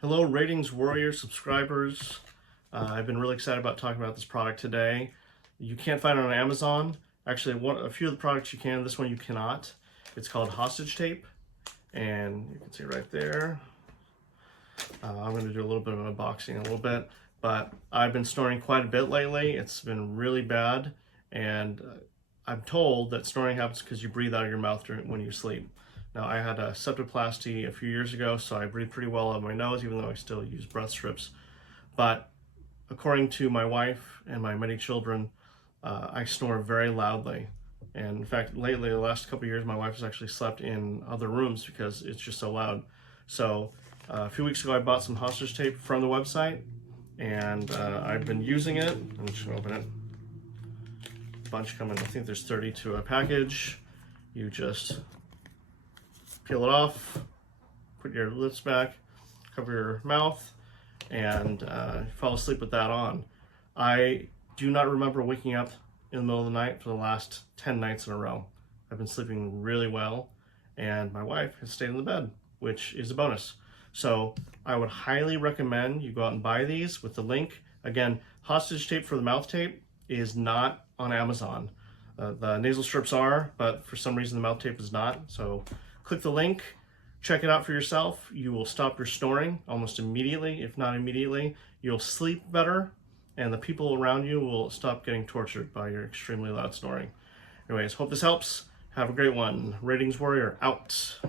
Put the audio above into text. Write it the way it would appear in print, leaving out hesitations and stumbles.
Hello, Ratings Warrior subscribers. I've been really excited about talking about this product today. You can't find it on Amazon. Actually, a few of the products you can, this one you cannot. It's called Hostage Tape, and you can see right there. I'm going to do a little bit of unboxing in a little bit, but I've been snoring quite a bit lately. It's been really bad, and I'm told that snoring happens because you breathe out of your mouth when you sleep. Now, I had a septoplasty a few years ago, so I breathe pretty well out of my nose, even though I still use breath strips. But according to my wife and my many children, I snore very loudly. And in fact, lately, the last couple of years, my wife has actually slept in other rooms because it's just so loud. So a few weeks ago, I bought some hostage tape from the website, and I've been using it. I'm just gonna open it. A bunch coming, I think there's 30 to a package. You just peel it off, put your lips back, cover your mouth, and fall asleep with that on. I do not remember waking up in the middle of the night for the last 10 nights in a row. I've been sleeping really well, and my wife has stayed in the bed, which is a bonus. So I would highly recommend you go out and buy these with the link. Again, hostage tape for the mouth tape is not on Amazon. The nasal strips are, but for some reason the mouth tape is not. So click the link, check it out for yourself. You will stop your snoring almost immediately, if not immediately. You'll sleep better, and the people around you will stop getting tortured by your extremely loud snoring. Anyways, hope this helps. Have a great one. Ratings Warrior out.